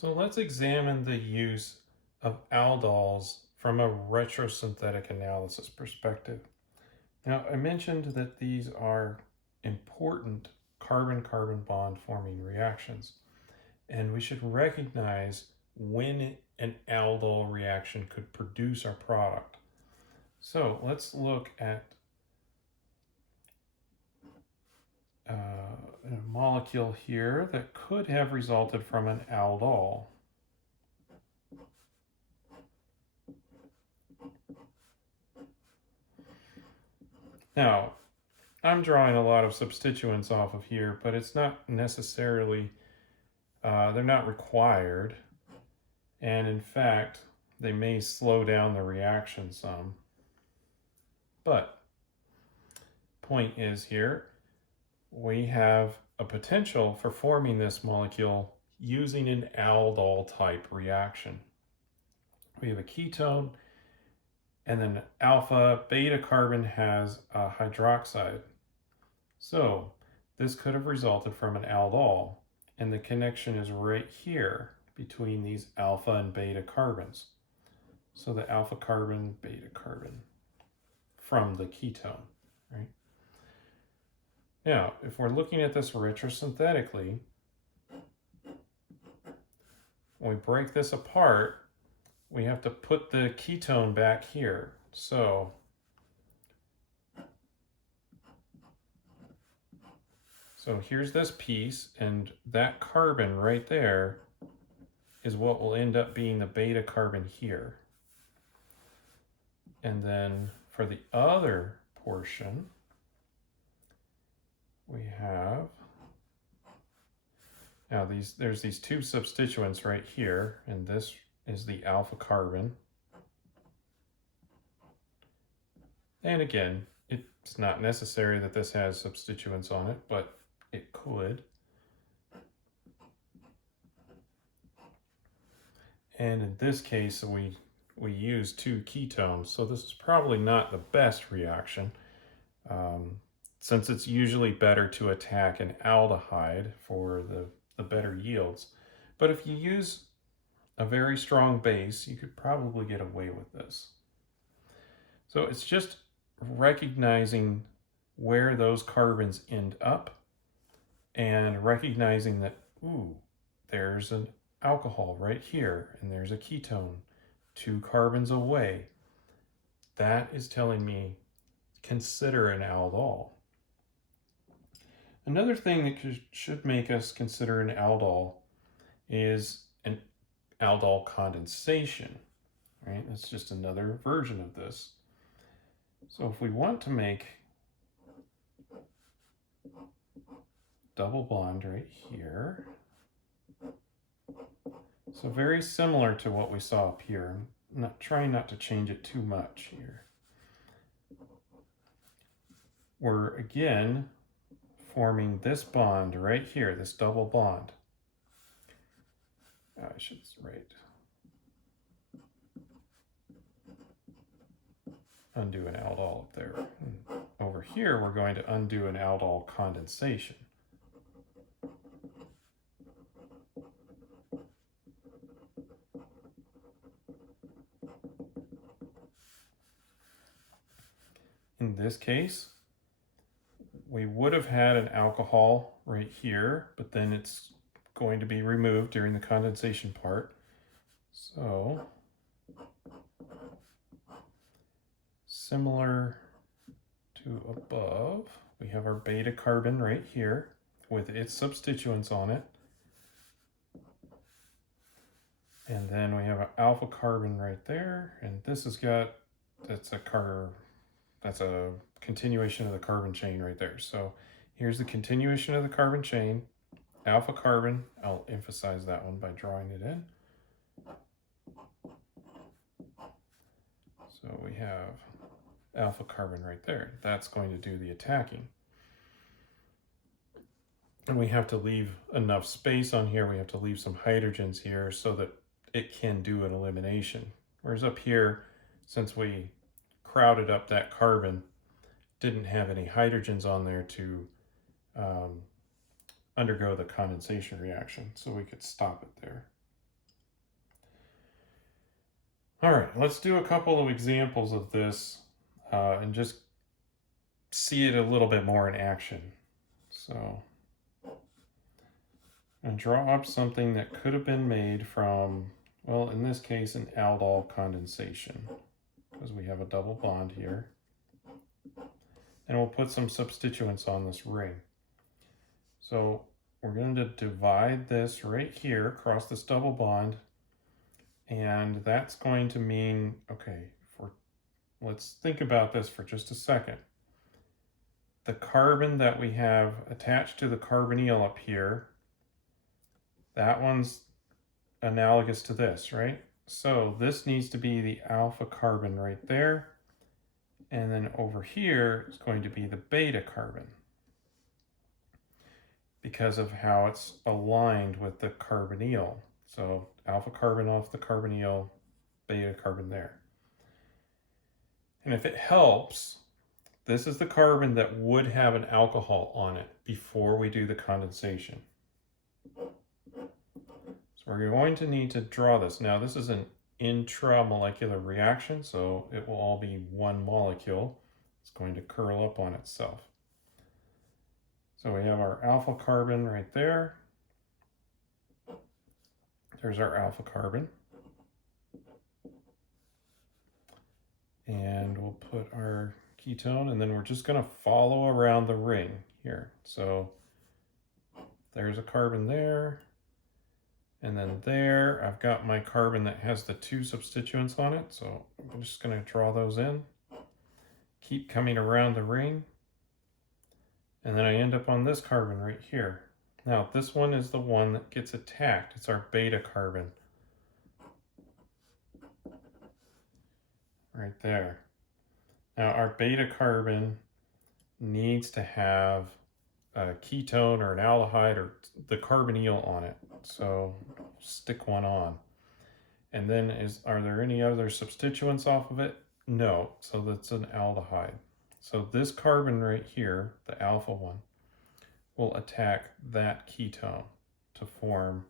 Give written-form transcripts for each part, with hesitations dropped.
So let's examine the use of aldols from a retrosynthetic analysis perspective. Now, I mentioned that these are important carbon-carbon bond forming reactions, and we should recognize when an aldol reaction could produce our product. So let's look at a molecule here that could have resulted from an aldol. Now, I'm drawing a lot of substituents off of here, but it's not necessarily, they're not required. And in fact, they may slow down the reaction some. But point is here, we have a potential for forming this molecule using an aldol type reaction. We have a ketone, and then alpha beta carbon has a hydroxide. So this could have resulted from an aldol, and the connection is right here between these alpha and beta carbons. So the alpha carbon, beta carbon from the ketone, right? Now, if we're looking at this retrosynthetically, when we break this apart, we have to put the ketone back here. So here's this piece, and that carbon right there is what will end up being the beta carbon here. And then for the other portion, we have, now there's these two substituents right here, and this is the alpha carbon. And again, it's not necessary that this has substituents on it, but it could. And in this case, we use two ketones, so this is probably not the best reaction, since it's usually better to attack an aldehyde for the better yields. But if you use a very strong base, you could probably get away with this. So it's just recognizing where those carbons end up and recognizing that, ooh, there's an alcohol right here and there's a ketone 2 carbons away. That is telling me consider an aldol. Another thing that should make us consider an aldol is an aldol condensation, right? That's just another version of this. So if we want to make double bond right here, so very similar to what we saw up here. I'm trying not to change it too much here. We're again forming this bond right here, this double bond. I should write. Undo an aldol up there. Over here, we're going to undo an aldol condensation. In this case, we would have had an alcohol right here, but then it's going to be removed during the condensation part. So, similar to above, we have our beta carbon right here with its substituents on it. And then we have an alpha carbon right there, and this has got, that's a continuation of the carbon chain right there. So here's the continuation of the carbon chain, alpha carbon. I'll emphasize that one by drawing it in. So we have alpha carbon right there. That's going to do the attacking. And we have to leave enough space on here. We have to leave some hydrogens here so that it can do an elimination. Whereas up here, since we crowded up that carbon, didn't have any hydrogens on there to undergo the condensation reaction, so we could stop it there. All right, let's do a couple of examples of this and just see it a little bit more in action. So, and draw up something that could have been made from, well, in this case, an aldol condensation, because we have a double bond here. And we'll put some substituents on this ring. So we're going to divide this right here across this double bond. And that's going to mean, okay, let's think about this for just a second. The carbon that we have attached to the carbonyl up here, that one's analogous to this, right? So this needs to be the alpha carbon right there. And then over here is going to be the beta carbon because of how it's aligned with the carbonyl. So alpha carbon off the carbonyl, beta carbon there. And if it helps, this is the carbon that would have an alcohol on it before we do the condensation. So we're going to need to draw this. Now this is an intramolecular reaction, so it will all be one molecule. It's going to curl up on itself. So we have our alpha carbon right there. There's our alpha carbon. And we'll put our ketone, and then we're just going to follow around the ring here. So there's a carbon there. And then there, I've got my carbon that has the two substituents on it. So I'm just going to draw those in. Keep coming around the ring. And then I end up on this carbon right here. Now, this one is the one that gets attacked. It's our beta carbon. Right there. Now, our beta carbon needs to have a ketone or an aldehyde or the carbonyl on it. So stick one on. And then are there any other substituents off of it? No, so that's an aldehyde. So this carbon right here, the alpha one, will attack that ketone to form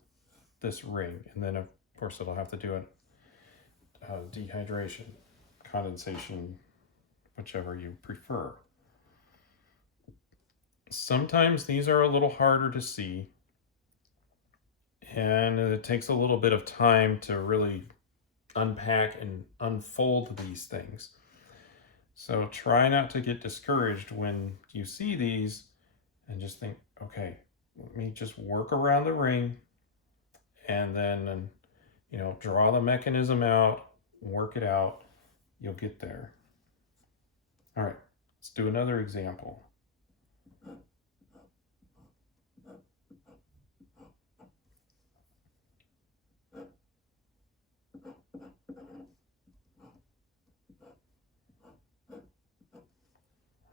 this ring. And then of course it'll have to do a dehydration, condensation, whichever you prefer. Sometimes these are a little harder to see, and it takes a little bit of time to really unpack and unfold these things. So try not to get discouraged when you see these and just think, okay, let me just work around the ring and then, draw the mechanism out, work it out, you'll get there. All right, let's do another example.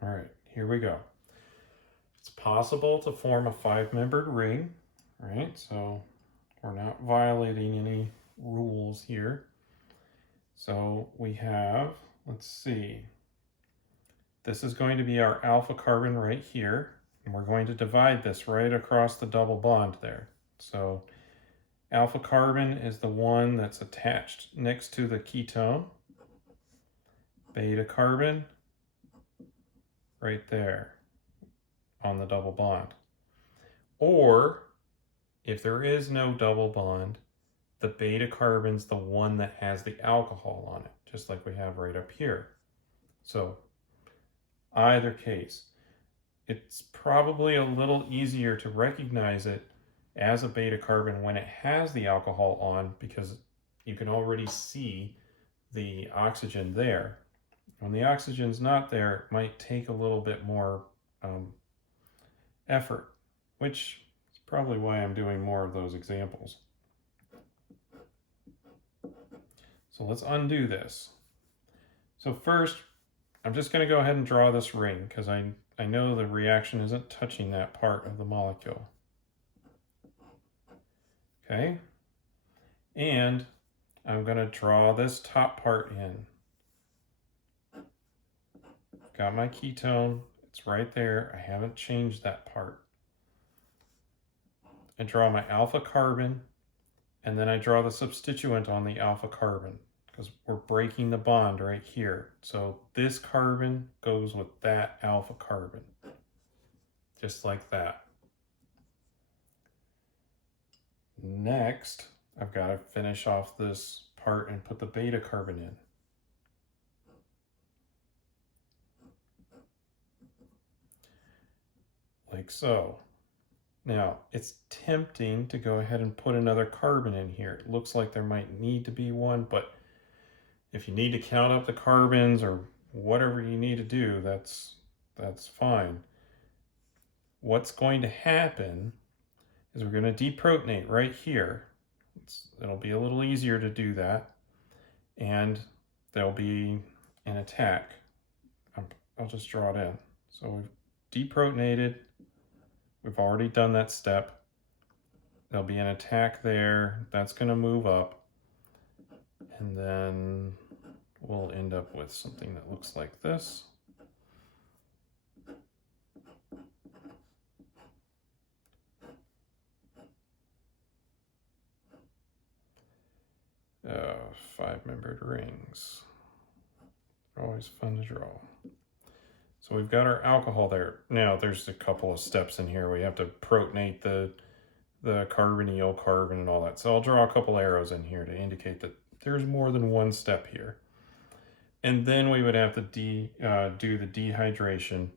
All right, here we go. It's possible to form a 5-membered ring, right? So we're not violating any rules here. So we have, let's see, this is going to be our alpha carbon right here, and we're going to divide this right across the double bond there. So alpha carbon is the one that's attached next to the ketone. Beta carbon right there on the double bond. Or if there is no double bond, the beta carbon's the one that has the alcohol on it, just like we have right up here. So either case, it's probably a little easier to recognize it as a beta carbon when it has the alcohol on, because you can already see the oxygen there. When the oxygen's not there, it might take a little bit more effort, which is probably why I'm doing more of those examples. So let's undo this. So first, I'm just going to go ahead and draw this ring because I know the reaction isn't touching that part of the molecule. Okay, and I'm going to draw this top part in. Got my ketone, it's right there. I haven't changed that part. I draw my alpha carbon, and then I draw the substituent on the alpha carbon because we're breaking the bond right here. So this carbon goes with that alpha carbon, just like that. Next, I've got to finish off this part and put the beta carbon in. Like so. Now, it's tempting to go ahead and put another carbon in here. It looks like there might need to be one, but if you need to count up the carbons or whatever you need to do, that's fine. What's going to happen is we're going to deprotonate right here. It'll be a little easier to do that, and there'll be an attack. I'll just draw it in. So we've deprotonated. We've already done that step. There'll be an attack there. That's going to move up. And then we'll end up with something that looks like this. Five-membered rings. They're always fun to draw. So we've got our alcohol there. Now there's a couple of steps in here. We have to protonate the carbonyl carbon and all that. So I'll draw a couple arrows in here to indicate that there's more than one step here. And then we would have to do the dehydration,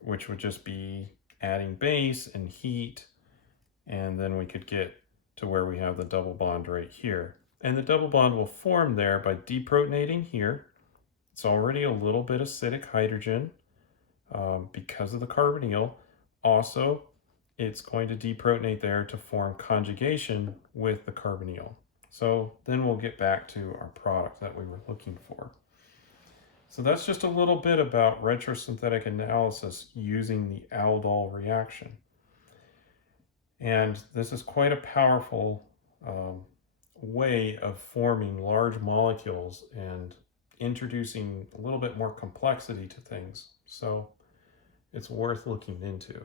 which would just be adding base and heat. And then we could get to where we have the double bond right here. And the double bond will form there by deprotonating here. It's already a little bit acidic hydrogen because of the carbonyl. Also, it's going to deprotonate there to form conjugation with the carbonyl. So then we'll get back to our product that we were looking for. So that's just a little bit about retrosynthetic analysis using the Aldol reaction. And this is quite a powerful way of forming large molecules and introducing a little bit more complexity to things. So it's worth looking into.